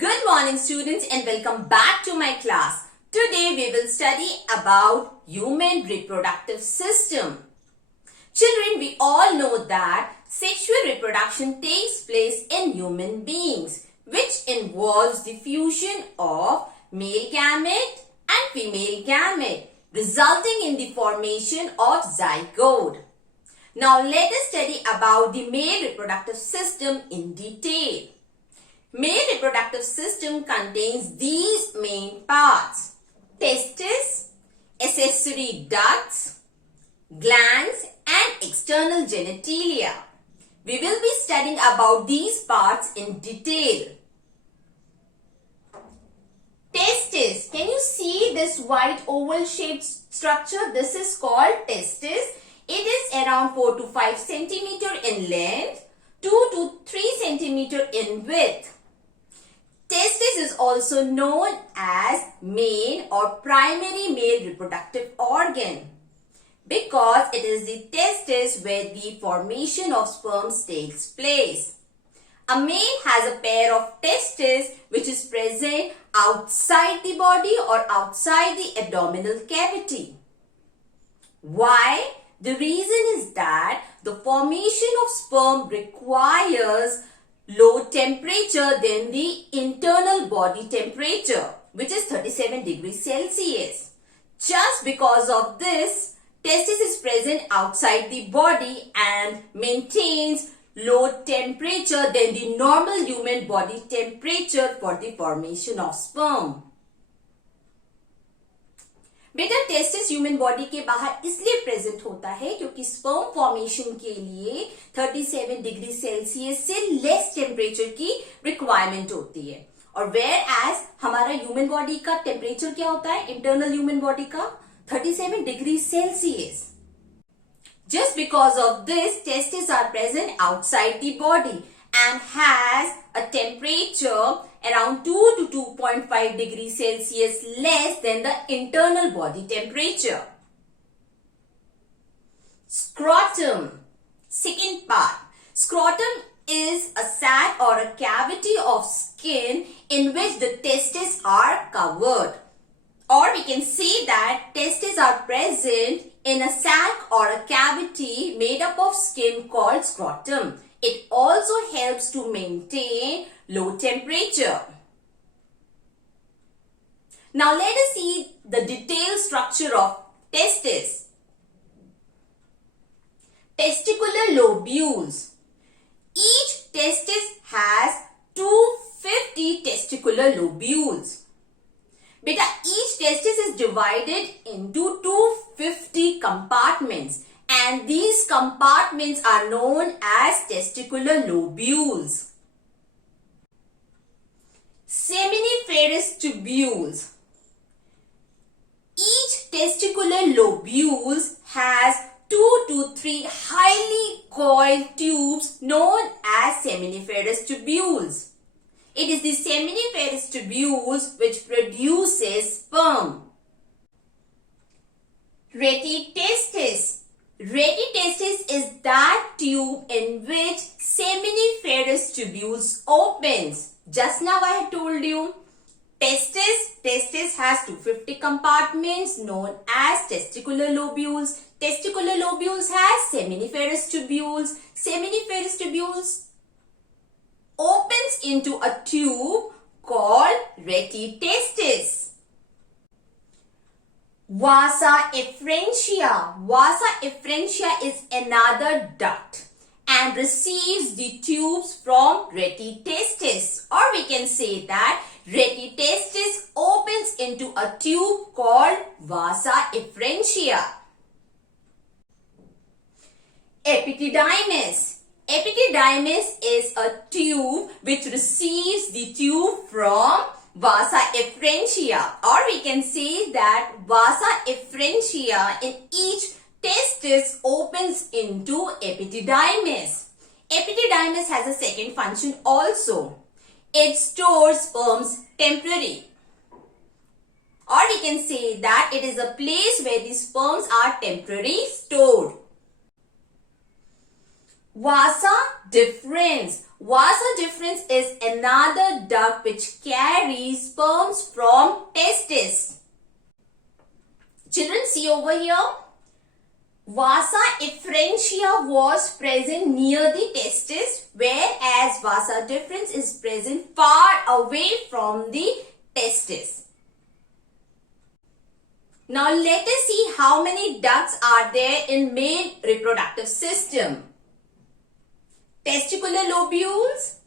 Good morning students and welcome back to my class. Today we will study about human reproductive system. Children, we all know that sexual reproduction takes place in human beings, which involves the fusion of male gamete and female gamete, resulting in the formation of zygote. Now let us study about the male reproductive system in detail. Male reproductive system contains these main parts: testes, accessory ducts, glands and external genitalia. We will be studying about these parts in detail. Testes. Can you see this white oval shaped structure? This is called testes. It is around 4 to 5 centimeter in length, 2 to 3 centimeter in width. Testis is also known as main or primary male reproductive organ because it is the testis where the formation of sperms takes place. A male has a pair of testes which is present outside the body or outside the abdominal cavity. Why? The reason is that the formation of sperm requires low temperature than the internal body temperature, which is 37 degrees Celsius. Just because of this, testis is present outside the body and maintains low temperature than the normal human body temperature for the formation of sperm. बेटा testis human body के बाहर इसलिए present होता है क्योंकि sperm formation के लिए 37 degree Celsius से लेस टेम्परेचर की रिक्वायरमेंट होती है और वेयर एज हमारा ह्यूमन बॉडी का टेम्परेचर क्या होता है इंटरनल ह्यूमन बॉडी का 37 degree Celsius. Just because of this, testes are present outside the body and has a temperature around 2 to 2.5 degrees Celsius less than the internal body temperature. Scrotum. Second part. Scrotum is a sac or a cavity of skin in which the testes are covered. Or we can say that testes are present in a sac or a cavity made up of skin called scrotum. It also helps to maintain low temperature. Now let us see the detailed structure of testes. Testicular lobules. Each testis has 250 testicular lobules. Beta, each testis is divided into 250 compartments and these compartments are known as testicular lobules. Seminiferous tubules. Each testicular lobules has 2 to 3 highly coiled tubes known as seminiferous tubules. It is the seminiferous tubules which produces sperm. Retitestis. Retitestis is that tube in which seminiferous tubules opens. Just now I had told you, testis has 250 compartments known as testicular lobules. Testicular lobules has seminiferous tubules. Seminiferous tubules opens into a tube called retitestis. Vasa efferentia. Vasa efferentia is another duct and receives the tubes from retitestis, or we can say that retitestis opens into a tube called vasa efferentia. Epididymis. Epididymis is a tube which receives the tube from vasa efferentia, or we can say that vasa efferentia in each testis opens into epididymis. Epididymis has a second function also. It stores sperms temporarily, or we can say that it is a place where the sperms are temporarily stored. Vasa deferens. Vasa deferens is another duct which carries sperms from testis. Children, see over here. Vasa efferentia was present near the testis, whereas vasa deferens is present far away from the testis. Now let us see how many ducts are there in male reproductive system. Testicular lobules,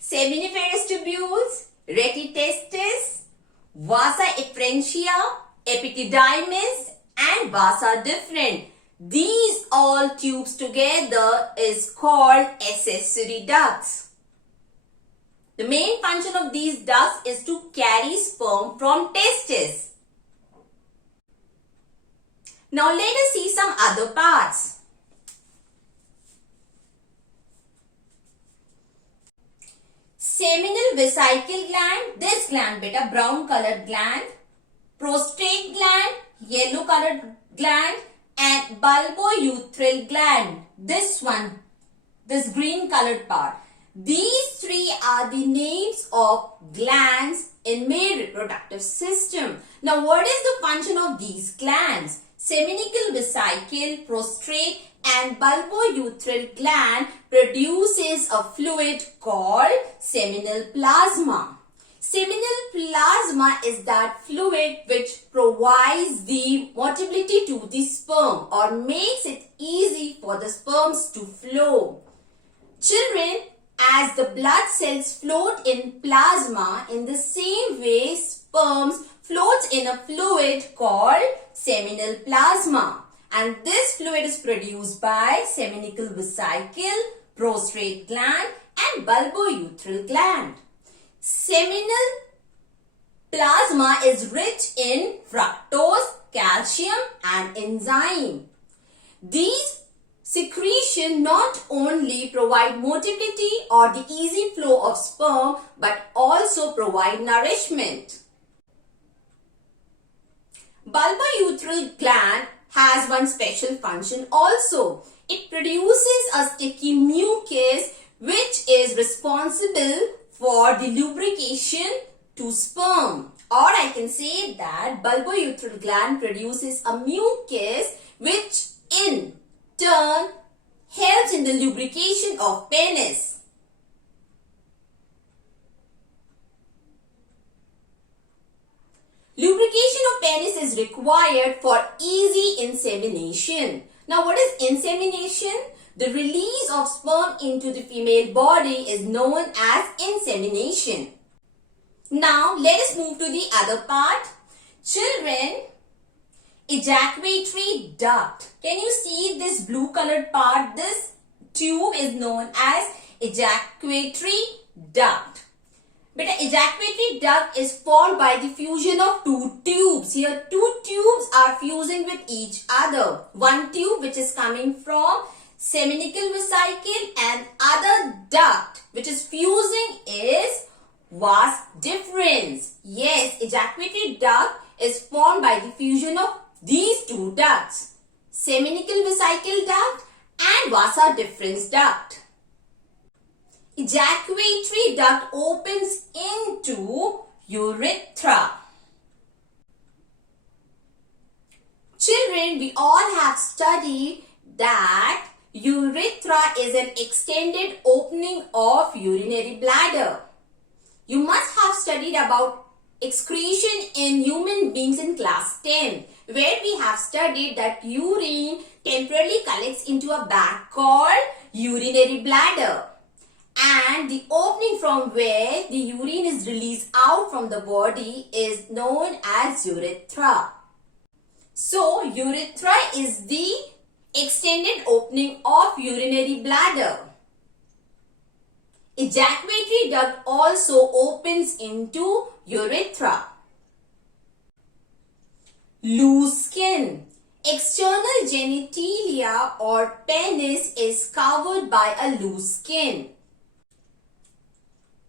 seminiferous tubules, retitestis, vasa efferentia, epididymis and vasa deferens. These all tubes together is called accessory ducts. The main function of these ducts is to carry sperm from testis. Now let us see some other parts. Seminal vesicle gland, this gland beta, brown colored gland, prostate gland, yellow colored gland and bulbourethral gland, this one, this green colored part. These three are the names of glands in male reproductive system. Now what is the function of these glands? Seminical vesicle, prostate and bulbourethral gland produces a fluid called seminal plasma. Seminal plasma is that fluid which provides the motility to the sperm or makes it easy for the sperms to flow. Children, as the blood cells float in plasma, in the same way sperms floats in a fluid called seminal plasma. And this fluid is produced by seminical vesicle, prostate gland and bulbourethral gland. Seminal plasma is rich in fructose, calcium and enzyme. These secretions not only provide motility or the easy flow of sperm but also provide nourishment. Bulbourethral gland has one special function also. It produces a sticky mucus which is responsible for the lubrication to sperm. Or I can say that bulbourethral gland produces a mucus which in turn helps in the lubrication of penis. Lubrication of penis is required for easy insemination. Now what is insemination? The release of sperm into the female body is known as insemination. Now let us move to the other part. Children, ejaculatory duct. Can you see this blue colored part? This tube is known as ejaculatory duct. But ejaculatory duct is formed by the fusion of two tubes. Here two tubes are fusing with each other. One tube which is coming from seminical vesicle and other duct which is fusing is vas deferens. Yes, ejaculatory duct is formed by the fusion of these two ducts. Seminical vesicle duct and vasa deferens duct. Ejaculatory duct opens into urethra. Children, we all have studied that urethra is an extended opening of urinary bladder. You must have studied about excretion in human beings in class 10, where we have studied that urine temporarily collects into a bag called urinary bladder. And the opening from where the urine is released out from the body is known as urethra. So, urethra is the extended opening of urinary bladder. Ejaculatory duct also opens into urethra. Loose skin. External genitalia or penis is covered by a loose skin.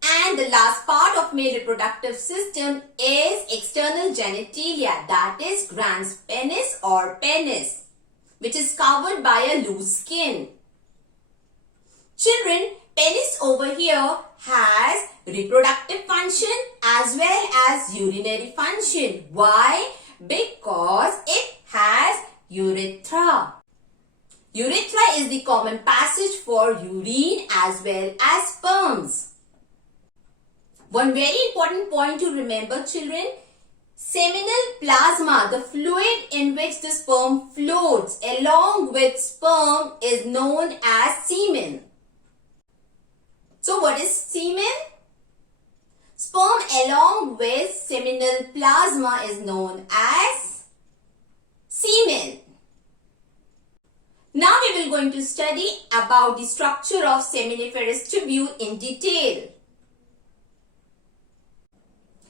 And the last part of male reproductive system is external genitalia, that is glans penis or penis, which is covered by a loose skin. Children, penis over here has reproductive function as well as urinary function. Why? Because it has urethra. Urethra is the common passage for urine as well as sperms. One very important point to remember, children, seminal plasma, the fluid in which the sperm floats along with sperm, is known as semen. So what is semen? Sperm along with seminal plasma is known as semen. Now we will going to study about the structure of seminiferous tubule in detail.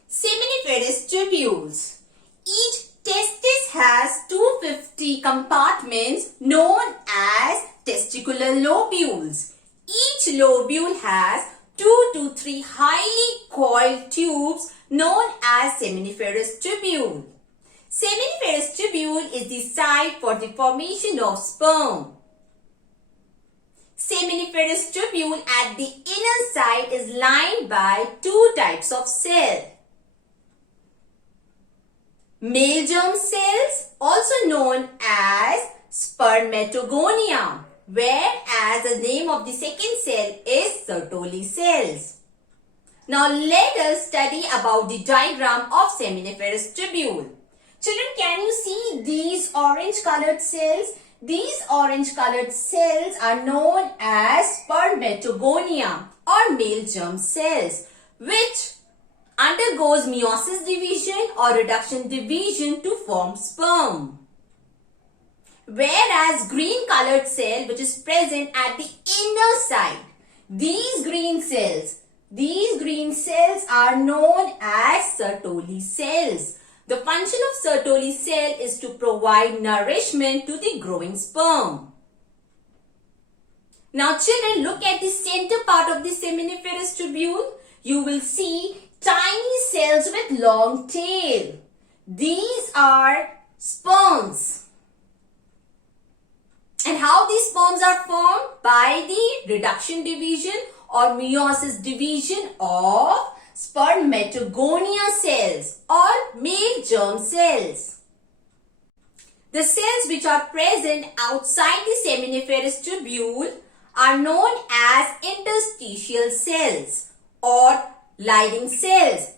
Seminiferous tubules. Each testis has 250 compartments known as testicular lobules. Each lobule has 2 to 3 highly coiled tubes known as seminiferous tubule. Seminiferous tubule is the site for the formation of sperm. Seminiferous tubule at the inner side is lined by 2 types of cells. Male germ cells, also known as spermatogonia, whereas the name of the second cell is Sertoli cells. Now let us study about the diagram of seminiferous tubule. Children, can you see these orange colored cells? These orange colored cells are known as spermatogonia or male germ cells, which undergoes meiosis division or reduction division to form sperm. Whereas green colored cell, which is present at the inner side, these green cells are known as Sertoli cells. The function of Sertoli cell is to provide nourishment to the growing sperm. Now children, look at the center part of the seminiferous tubule. You will see tiny cells with long tail. These are sperms. And how these sperms are formed? By the reduction division or meiosis division of spermatogonia cells or male germ cells. The cells which are present outside the seminiferous tubule are known as interstitial cells or lining cells.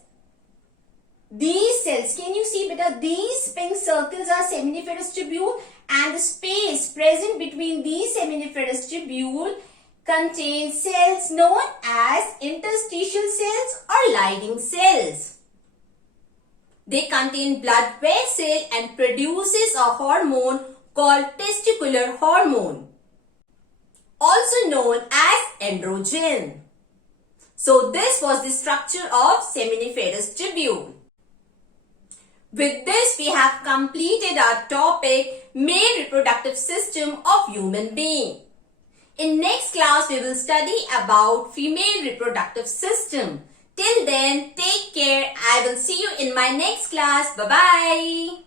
These cells, can you see better? These pink circles are seminiferous tubule, and the space present between these seminiferous tubule contains cells known as interstitial cells or lining cells. They contain blood vessel and produces a hormone called testicular hormone, also known as androgen. So this was the structure of seminiferous tubule. With this, we have completed our topic, male reproductive system of human being. In next class, we will study about female reproductive system. Till then, take care. I will see you in my next class. Bye-bye.